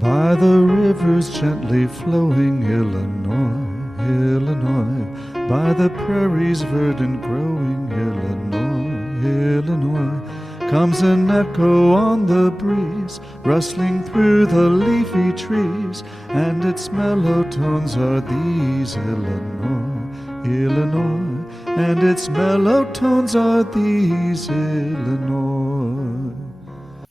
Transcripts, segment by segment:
By the rivers gently flowing, Illinois, Illinois. By the prairies verdant growing, Illinois, Illinois. Comes an echo on the breeze, rustling through the leafy trees, and its mellow tones are these, Illinois, Illinois. And its mellow tones are these, Illinois.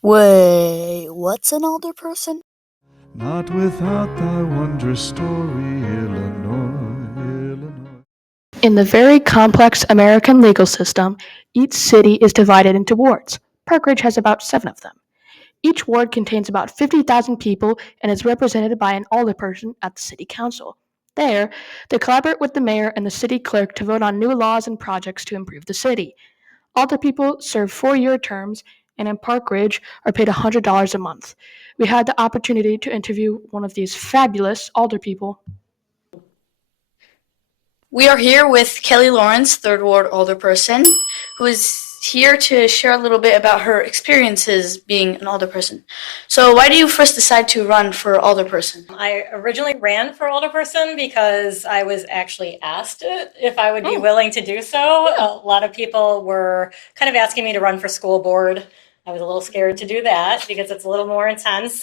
Wait, what's an alderperson? Not without thy wondrous story, Illinois, Illinois. In the very complex American legal system, each city is divided into wards. Park Ridge has about 7 of them. Each ward contains about 50,000 people and is represented by an alderperson at the city council. There, they collaborate with the mayor and the city clerk to vote on new laws and projects to improve the city. Alderpeople serve 4-year terms and in Park Ridge are paid $100 a month. We had the opportunity to interview one of these fabulous alderpeople. We are here with Kelly Lawrence, Third Ward Alderperson, who is here to share a little bit about her experiences being an alderperson. So why do you first decide to run for alderperson? I originally ran for alderperson because I was actually asked if I would be willing to do so. A lot of people were kind of asking me to run for school board. I was a little scared to do that because it's a little more intense.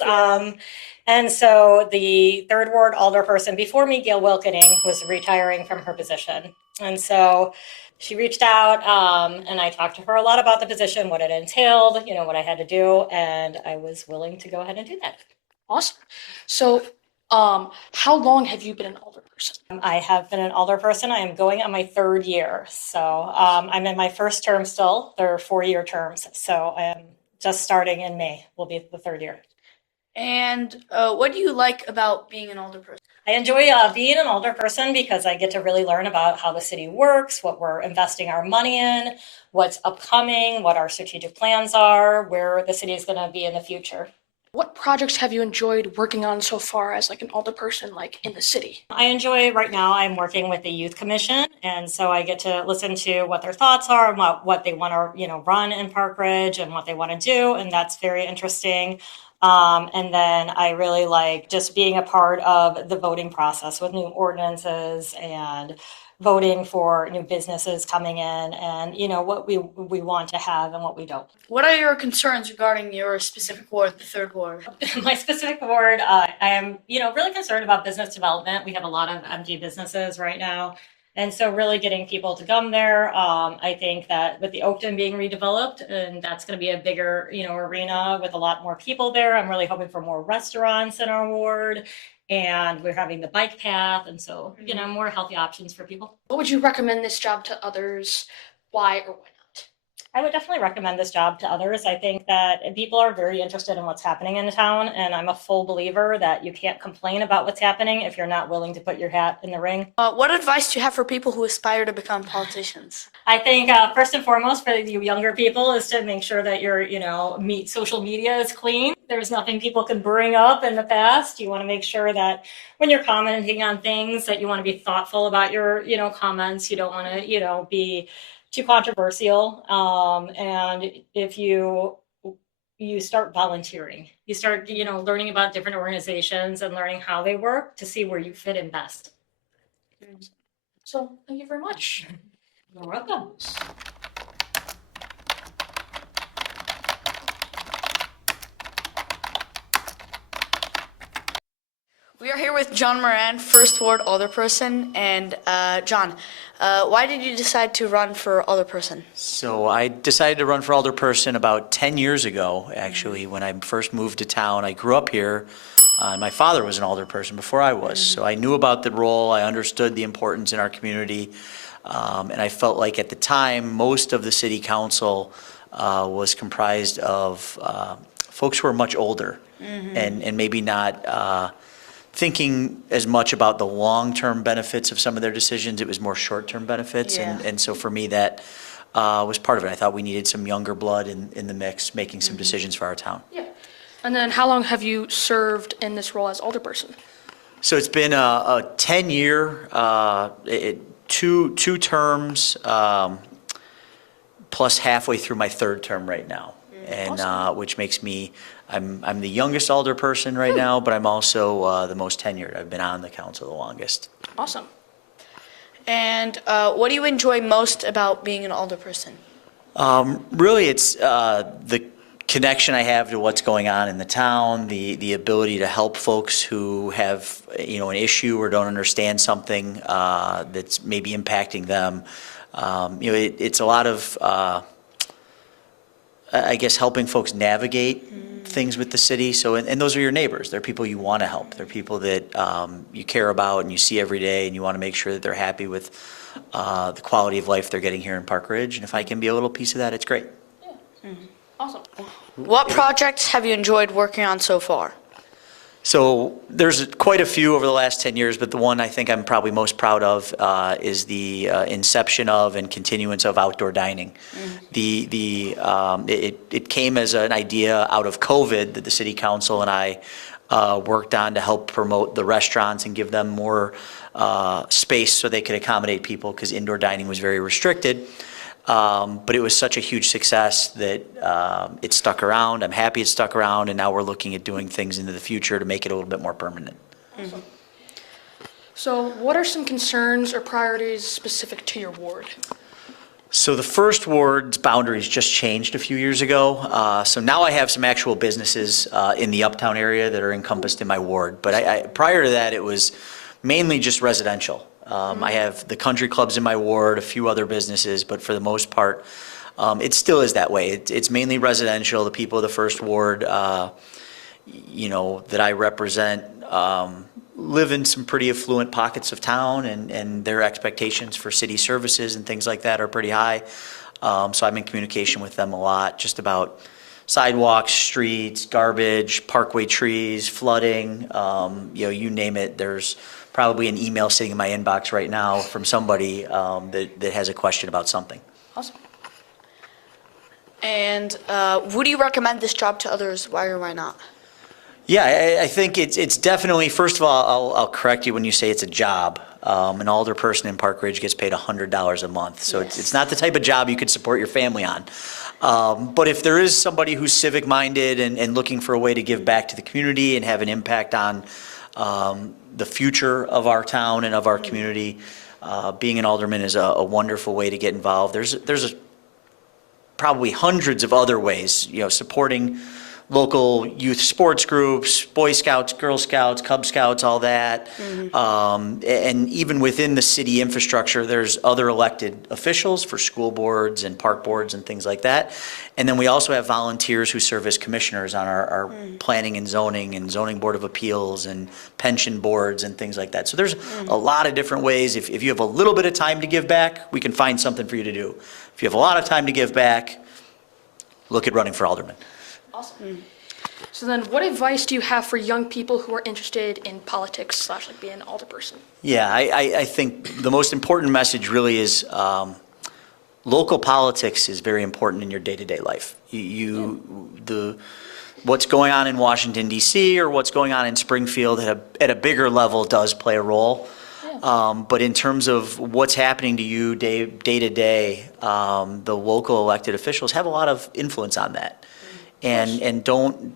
And so the Third Ward alderperson before me, Gail Wilkening, was retiring from her position. And so she reached out and I talked to her a lot about the position, what it entailed, what I had to do. And I was willing to go ahead and do that. Awesome. So, how long have you been an alderperson? I have been an alderperson. I am going on my 3rd year. So I'm in my first term still. They're 4-year terms. So I am just starting in May, will be the 3rd year. And what do you like about being an alderperson? I enjoy being an alderperson because I get to really learn about how the city works, what we're investing our money in, what's upcoming, what our strategic plans are, where the city is going to be in the future. What projects have you enjoyed working on so far as like an alderperson, like in the city? I enjoy right now, I'm working with the youth commission. And so I get to listen to what their thoughts are and what they want to, run in Park Ridge and what they want to do. And that's very interesting. And then I really like just being a part of the voting process with new ordinances and voting for new businesses coming in and, what we want to have and what we don't. What are your concerns regarding your specific ward, the Third Ward? My specific ward, I am, really concerned about business development. We have a lot of empty businesses right now. And so really getting people to come there. I think that with the Oakton being redeveloped, and that's going to be a bigger, arena with a lot more people there. I'm really hoping for more restaurants in our ward. And we're having the bike path. And so, more healthy options for people. What would you recommend this job to others? Why or why not? I would definitely recommend this job to others. I think that people are very interested in what's happening in the town, and I'm a full believer that you can't complain about what's happening if you're not willing to put your hat in the ring. What advice do you have for people who aspire to become politicians? I think first and foremost for you younger people is to make sure that your, social media is clean. There's nothing people can bring up in the past. You want to make sure that when you're commenting on things that you want to be thoughtful about your, comments. You don't want to, be too controversial. And if you start volunteering, you start, learning about different organizations and learning how they work to see where you fit in best. So thank you very much. You're welcome. We are here with John Moran, First Ward Alderperson. And John, why did you decide to run for Alderperson? So I decided to run for Alderperson about 10 years ago, actually, when I first moved to town. I grew up here. My father was an alderperson before I was, so I knew about the role. I understood the importance in our community, and I felt like at the time, most of the city council was comprised of folks who were much older and maybe not thinking as much about the long-term benefits of some of their decisions. It was more short-term benefits. Yeah. And so for me, that was part of it. I thought we needed some younger blood in the mix, making some decisions for our town. Yeah. And then how long have you served in this role as alderperson? So it's been a 10-year, two terms, plus halfway through my 3rd term right now. and which makes me, I'm the youngest alderperson right now, but I'm also the most tenured. I've been on the council the longest. Awesome. And what do you enjoy most about being an alderperson? Really, it's the connection I have to what's going on in the town, the ability to help folks who have, an issue or don't understand something that's maybe impacting them. It's a lot of, I guess, helping folks navigate things with the city. So, and those are your neighbors. They're people you want to help. They're people that you care about and you see every day, and you want to make sure that they're happy with the quality of life they're getting here in Park Ridge. And if I can be a little piece of that, it's great. Awesome. What projects have you enjoyed working on so far? So there's quite a few over the last 10 years, but the one I think I'm probably most proud of is the inception of and continuance of outdoor dining. It came as an idea out of COVID that the city council and I worked on to help promote the restaurants and give them more space so they could accommodate people, because indoor dining was very restricted. But it was such a huge success that it stuck around. I'm happy it stuck around, and now we're looking at doing things into the future to make it a little bit more permanent. Awesome. So what are some concerns or priorities specific to your ward? So the first ward's boundaries just changed a few years ago. So now I have some actual businesses in the uptown area that are encompassed in my ward. But prior to that, it was mainly just residential. I have the country clubs in my ward, a few other businesses, but for the most part, it still is that way. It's mainly residential. The people of the first ward, that I represent, live in some pretty affluent pockets of town, and their expectations for city services and things like that are pretty high. So I'm in communication with them a lot, just about sidewalks, streets, garbage, parkway trees, flooding, you name it. There's probably an email sitting in my inbox right now from somebody that has a question about something. Awesome. And would you recommend this job to others? Why or why not? Yeah, I think it's definitely, first of all, I'll correct you when you say it's a job. An alderperson in Park Ridge gets paid $100 a month, so it's not the type of job you could support your family on. But if there is somebody who's civic-minded and looking for a way to give back to the community and have an impact on the future of our town and of our community, being an alderman is a wonderful way to get involved. There's probably hundreds of other ways, supporting local youth sports groups, Boy Scouts, Girl Scouts, Cub Scouts, all that. And even within the city infrastructure, there's other elected officials for school boards and park boards and things like that. And then we also have volunteers who serve as commissioners on our planning and zoning board of appeals and pension boards and things like that. So there's a lot of different ways. If you have a little bit of time to give back, we can find something for you to do. If you have a lot of time to give back, look at running for alderman. Awesome. So then what advice do you have for young people who are interested in politics / being an alderperson? Yeah, I think the most important message really is local politics is very important in your day-to-day life. What's going on in Washington, D.C. or what's going on in Springfield at a bigger level does play a role. But in terms of what's happening to you day to day, the local elected officials have a lot of influence on that. And don't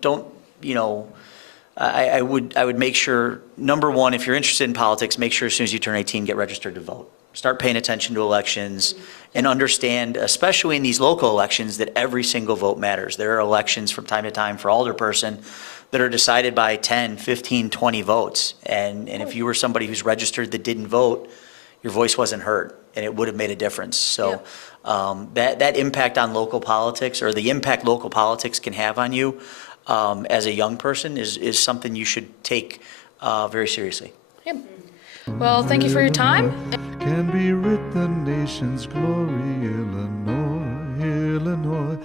I would make sure, number one, if you're interested in politics, make sure as soon as you turn 18, get registered to vote. Start paying attention to elections and understand, especially in these local elections, that every single vote matters. There are elections from time to time for alderperson that are decided by 10, 15, 20 votes. And if you were somebody who's registered that didn't vote, your voice wasn't heard, and it would have made a difference. So that impact on local politics, or the impact local politics can have on you as a young person, is something you should take very seriously. Yep. Well, thank you for your time. Can be writ the nation's glory, Illinois, Illinois.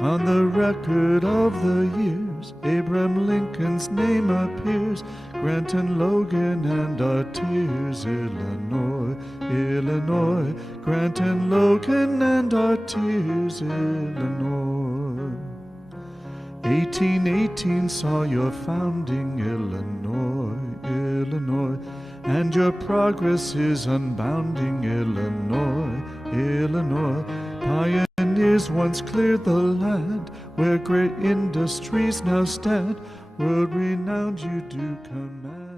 On the record of the years, Abraham Lincoln's name appears. Grant and Logan and our tears, Illinois, Illinois. Grant and Logan and our tears, Illinois. 1818 saw your founding, Illinois, Illinois. And your progress is unbounding, Illinois, Illinois. Pioneer years once cleared the land, where great industries now stand, world renowned you do command.